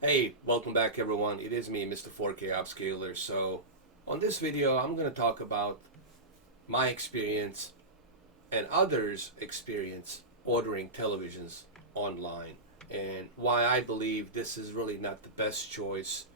Hey, welcome back everyone. It is me, Mr. 4K Upscaler. So, on this video, I'm going to talk about my experience and others' experience ordering televisions online and why I believe this is really not the best choice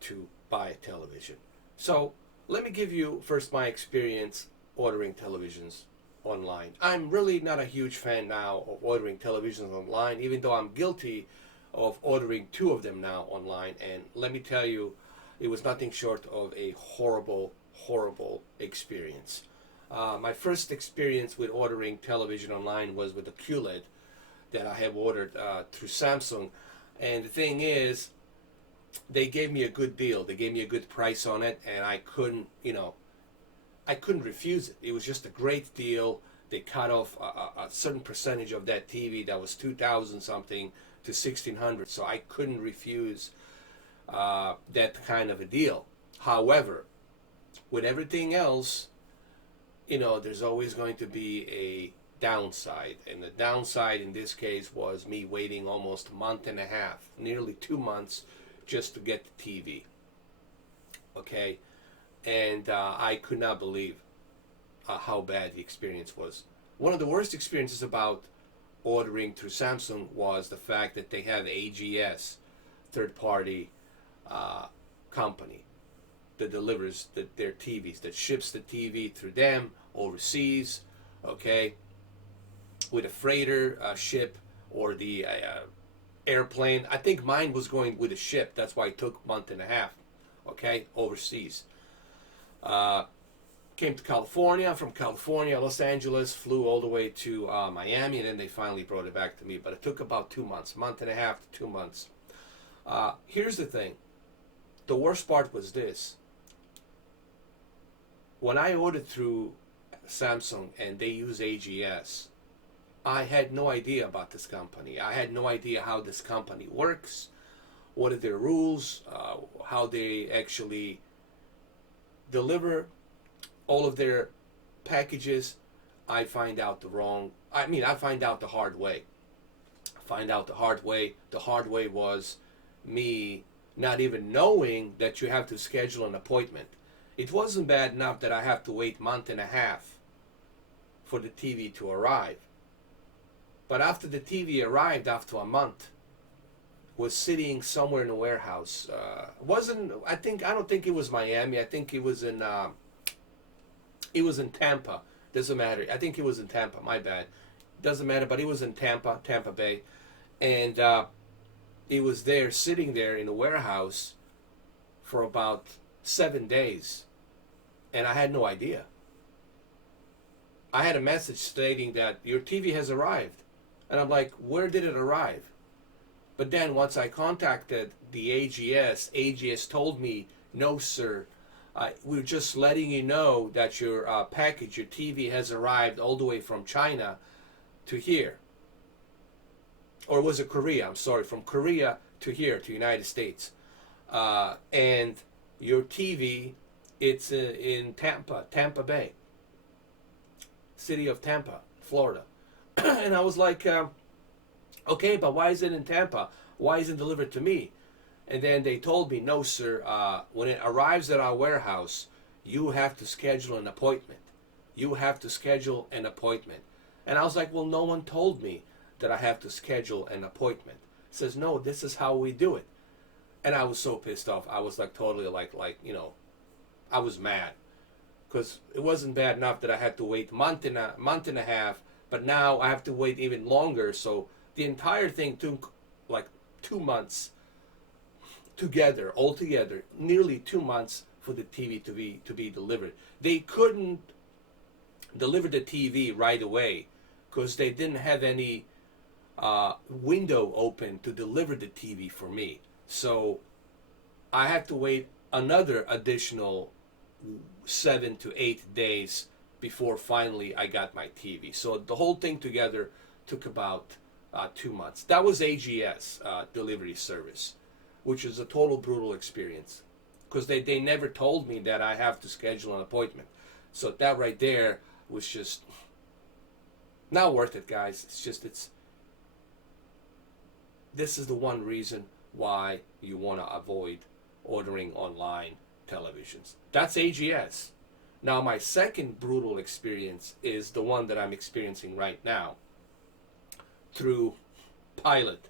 to buy a television. So, let me give you first my experience ordering televisions online. I'm really not a huge fan now of ordering televisions online, even though I'm guilty of ordering two of them now online. And let me tell you, it was nothing short of a horrible, horrible experience. My first experience with ordering television online was with a QLED that I have ordered through Samsung. And the thing is, they gave me a good deal. They gave me a good price on it, and I couldn't refuse it. It was just a great deal. They cut off a certain percentage of that TV that was 2,000 something to 1,600, so I couldn't refuse that kind of a deal. However, with everything else, there's always going to be a downside, and the downside in this case was me waiting almost a month and a half, nearly 2 months, just to get the TV. Okay, and I could not believe how bad the experience was. One of the worst experiences about ordering through Samsung was the fact that they have AGS, third party uh, company that delivers their TVs, that ships the TV through them overseas, okay, with a freighter ship or the airplane. I think mine was going with a ship. That's why it took a month and a half, okay, overseas. Uh, Came to California. From California, Los Angeles, flew all the way to Miami, and then they finally brought it back to me. But it took about 2 months, month and a half to 2 months. Here's the thing. The worst part was this. When I ordered through Samsung and they use AGS, I had no idea about this company. I had no idea how this company works, what are their rules, how they actually deliver all of their packages. I find out I find out the hard way. Find out the hard way. The hard way was me not even knowing that you have to schedule an appointment. It wasn't bad enough that I have to wait a month and a half for the TV to arrive. But after the TV arrived after a month, was sitting somewhere in a warehouse. Wasn't I don't think it was Miami. I think it was in Tampa. Doesn't matter. I think it was in Tampa. My bad. Doesn't matter. But it was in Tampa, Tampa Bay, and it was there, sitting there in a warehouse for about 7 days, and I had no idea. I had a message stating that your TV has arrived, and I'm like, where did it arrive? But then once I contacted the AGS told me, no, sir, we're just letting you know that your package, your TV has arrived all the way from China to here. Or was it Korea? I'm sorry, from Korea to here, to United States. And your TV, it's in Tampa, Tampa Bay, city of Tampa, Florida. And I was like, okay, but why is it in Tampa? Why isn't it delivered to me? And then they told me, no, sir, when it arrives at our warehouse, you have to schedule an appointment. You have to schedule an appointment. And I was like, well, no one told me that I have to schedule an appointment. It says, no, this is how we do it. And I was so pissed off. I was like totally I was mad. Because it wasn't bad enough that I had to wait month and a half, but now I have to wait even longer. So the entire thing took like 2 months together, altogether, nearly 2 months for the TV to be delivered. They couldn't deliver the TV right away because they didn't have any window open to deliver the TV for me. So I had to wait another additional 7 to 8 days before finally I got my TV. So the whole thing together took about 2 months. That was AGS delivery service, which is a total brutal experience because they never told me that I have to schedule an appointment. So that right there was just not worth it, guys. It's just this is the one reason why you want to avoid ordering online televisions. That's AGS. Now, my second brutal experience is the one that I'm experiencing right now through Pilot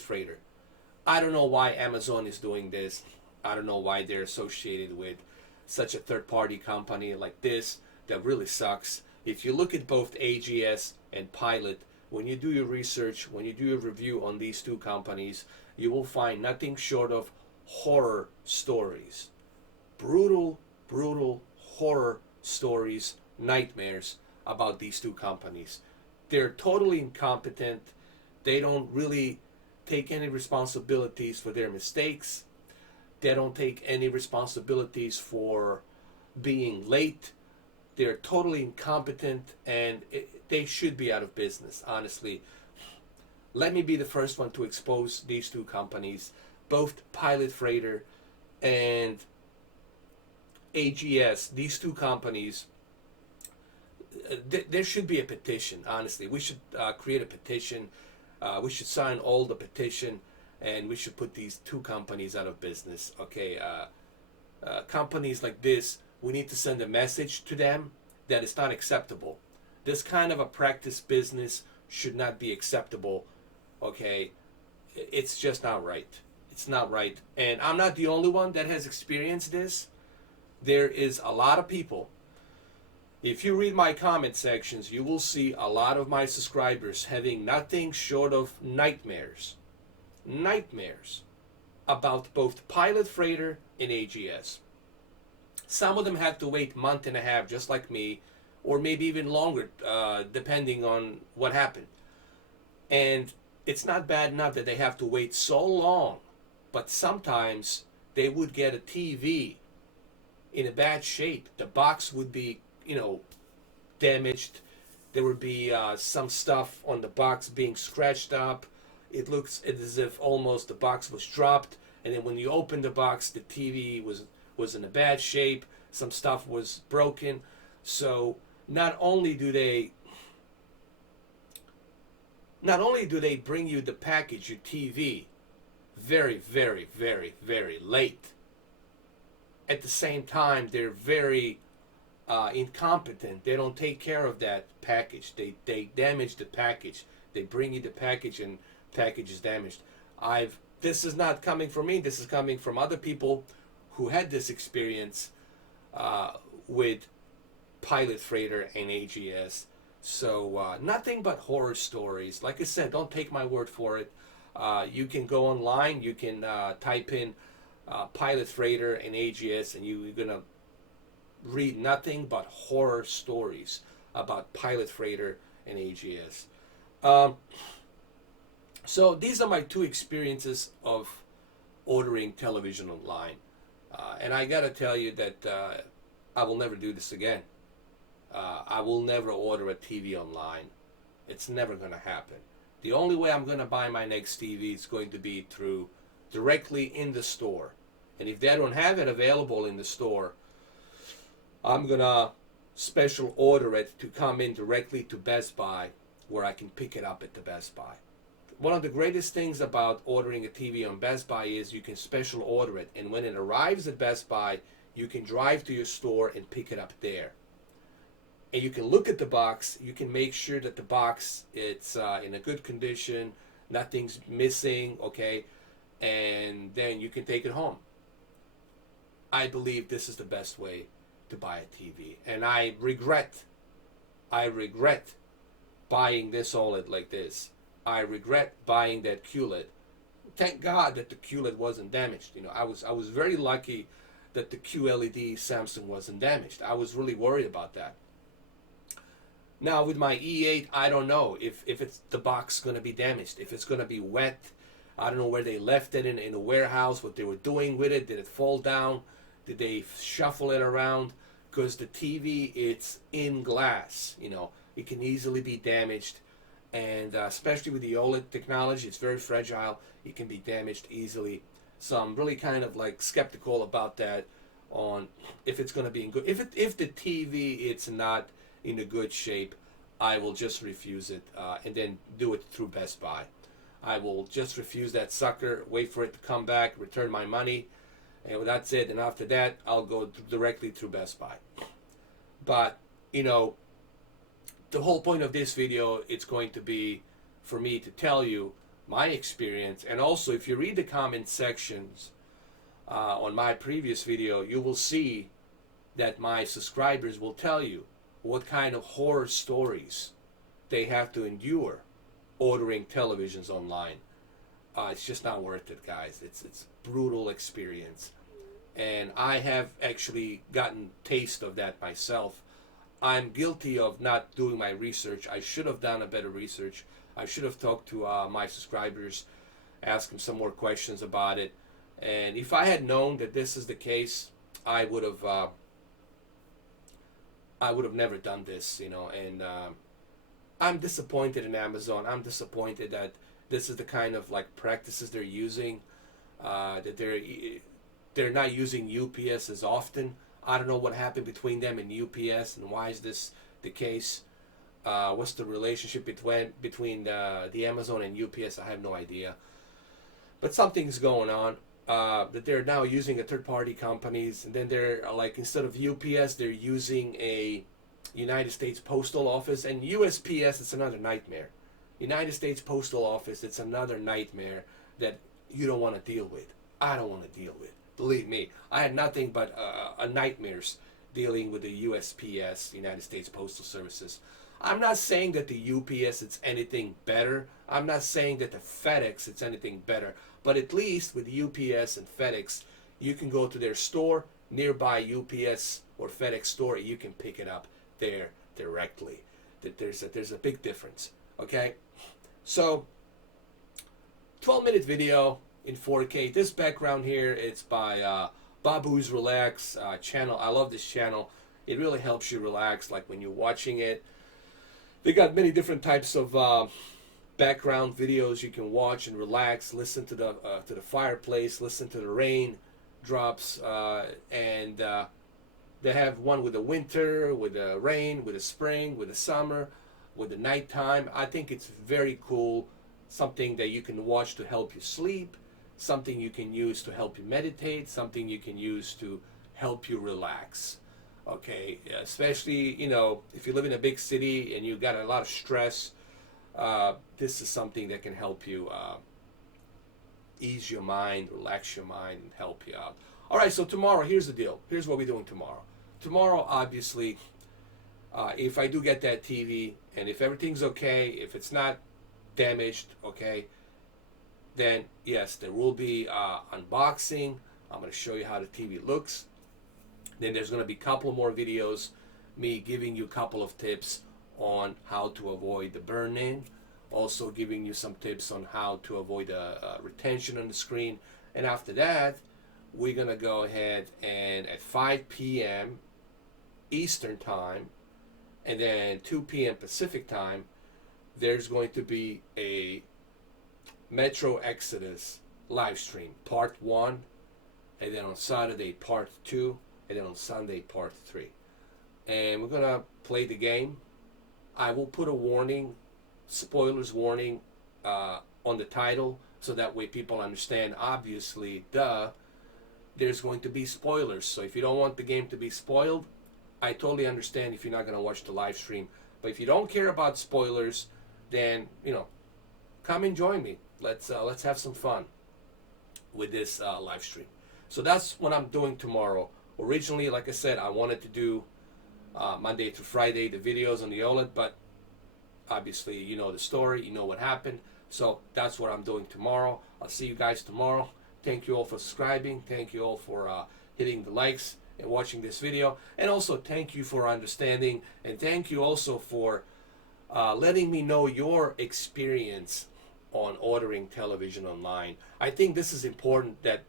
Freighter. I don't know why Amazon is doing this. I don't know why they're associated with such a third party company like this. That really sucks. If you look at both AGS and Pilot, when you do your research, when you do your review on these two companies, you will find nothing short of horror stories. Brutal, brutal horror stories, nightmares about these two companies. They're totally incompetent. They don't really take any responsibilities for their mistakes. They don't take any responsibilities for being late. They're totally incompetent, and they should be out of business, honestly. Let me be the first one to expose these two companies, both Pilot Freighter and AGS. These two companies, there should be a petition, honestly. We should create a petition. We should sign all the petition, and we should put these two companies out of business. Okay, companies like this, we need to send a message to them that it's not acceptable. This kind of a practice business should not be acceptable. Okay, it's just not right. It's not right. And I'm not the only one that has experienced this. There is a lot of people. If you read my comment sections, you will see a lot of my subscribers having nothing short of nightmares. Nightmares about both Pilot Freighter and AGS. Some of them have to wait a month and a half, just like me, or maybe even longer, depending on what happened. And it's not bad enough that they have to wait so long, but sometimes they would get a TV in a bad shape. The box would be, damaged. There would be some stuff on the box being scratched up. It looks as if almost the box was dropped, and then when you open the box, the TV was in a bad shape. Some stuff was broken. So not only do they bring you the package, your TV, very, very, very, very late. At the same time, they're very incompetent. They don't take care of that package. They damage the package. They bring you the package and package is damaged. This is not coming from me. This is coming from other people who had this experience with Pilot Freighter and AGS. So nothing but horror stories. Like I said, don't take my word for it. You can go online. You can type in Pilot Freighter and AGS, and you're gonna read nothing but horror stories about Pilot Freighter and AGS. So these are my two experiences of ordering television online. And I gotta tell you that I will never do this again. I will never order a TV online. It's never gonna happen. The only way I'm gonna buy my next TV is going to be through directly in the store. And if they don't have it available in the store, I'm gonna special order it to come in directly to Best Buy, where I can pick it up at the Best Buy. One of the greatest things about ordering a TV on Best Buy is you can special order it, and when it arrives at Best Buy, you can drive to your store and pick it up there. And you can look at the box. You can make sure that the box it's in a good condition, nothing's missing, okay, and then you can take it home. I believe this is the best way to buy a TV, and I regret buying this OLED like this. I regret buying that QLED. Thank God that the QLED wasn't damaged. I was very lucky that the QLED Samsung wasn't damaged. I was really worried about that. Now with my E8, I don't know if it's the box going to be damaged, if it's going to be wet. I don't know where they left it in a warehouse, what they were doing with it. Did it fall down? Did they shuffle it around? Because the TV, it's in glass. It can easily be damaged. And especially with the OLED technology, it's very fragile. It can be damaged easily. So I'm really kind of like skeptical about that on if it's going to be in good. If the TV it's not in a good shape, I will just refuse it and then do it through Best Buy. I will just refuse that sucker, wait for it to come back, return my money, and that's it. And after that, I'll go directly through Best Buy. But, you know, the whole point of this video, it's going to be for me to tell you my experience. And also, if you read the comment sections on my previous video, you will see that my subscribers will tell you what kind of horror stories they have to endure ordering televisions online. It's just not worth it, guys. It's brutal experience, and I have actually gotten taste of that myself. I'm guilty of not doing my research. I should have done a better research. I should have talked to my subscribers, asked them some more questions about it. And if I had known that this is the case, I would have never done this, you know. And I'm disappointed in Amazon. I'm disappointed that this is the kind of like practices they're using. That they're not using UPS as often. I don't know what happened between them and UPS, and why is this the case? What's the relationship between the Amazon and UPS? I have no idea. But something's going on. That they're now using a third-party companies, and then they're like, instead of UPS, they're using a United States Postal Office, and USPS. It's another nightmare. United States Postal Office. It's another nightmare that you don't want to deal with. I don't want to deal with. Believe me, I had nothing but nightmares dealing with the USPS, United States Postal Services. I'm not saying that the UPS it's anything better. I'm not saying that the FedEx it's anything better. But at least with UPS and FedEx, you can go to their store, nearby UPS or FedEx store, and you can pick it up there directly. That there's a big difference. Okay, so 12-minute video in 4K. This background here, it's by Babu's Relax channel. I love this channel. It really helps you relax, like when you're watching it. They got many different types of background videos you can watch and relax. Listen to the fireplace. Listen to the rain drops, and they have one with the winter, with the rain, with the spring, with the summer, with the nighttime. I think it's very cool. Something that you can watch to help you sleep. Something you can use to help you meditate, something you can use to help you relax. Okay, especially, you know, if you live in a big city and you got a lot of stress, this is something that can help you ease your mind, relax your mind, and help you out. All right, so tomorrow, here's the deal. Here's what we're doing tomorrow. Tomorrow, obviously, if I do get that TV, and if everything's okay, if it's not damaged, okay, then yes, there will be unboxing. I'm going to show you how the TV looks. Then there's going to be a couple more videos, me giving you a couple of tips on how to avoid the burn-in. Also giving you some tips on how to avoid retention on the screen. And after that, we're going to go ahead and at 5 p.m. Eastern Time, and then 2 p.m. Pacific Time, there's going to be a Metro Exodus live stream, part 1, and then on Saturday, part 2, and then on Sunday, part 3. And we're going to play the game. I will put a warning, spoilers warning, on the title, so that way people understand, obviously, there's going to be spoilers. So if you don't want the game to be spoiled, I totally understand if you're not going to watch the live stream. But if you don't care about spoilers, then, you know, come and join me. Let's have some fun with this live stream. So that's what I'm doing tomorrow. Originally, like I said, I wanted to do Monday to Friday the videos on the OLED, but obviously you know the story, you know what happened. So that's what I'm doing tomorrow. I'll see you guys tomorrow. Thank you all for subscribing. Thank you all for hitting the likes and watching this video. And also thank you for understanding. And thank you also for letting me know your experience on ordering television online. I think this is important that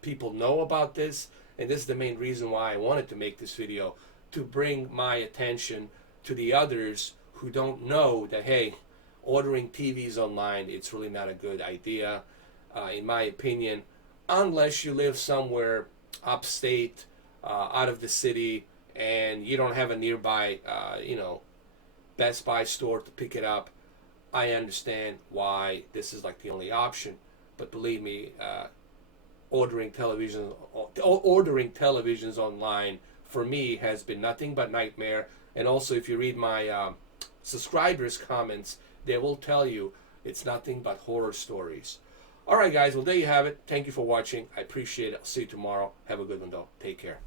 people know about this, and this is the main reason why I wanted to make this video, to bring my attention to the others who don't know that, hey, ordering TVs online, it's really not a good idea, in my opinion, unless you live somewhere upstate, out of the city, and you don't have a nearby, Best Buy store to pick it up. I understand why this is like the only option. But believe me, ordering television, ordering televisions online for me has been nothing but nightmare. And also, if you read my subscribers' comments, they will tell you it's nothing but horror stories. All right, guys. Well, there you have it. Thank you for watching. I appreciate it. I'll see you tomorrow. Have a good one, though. Take care.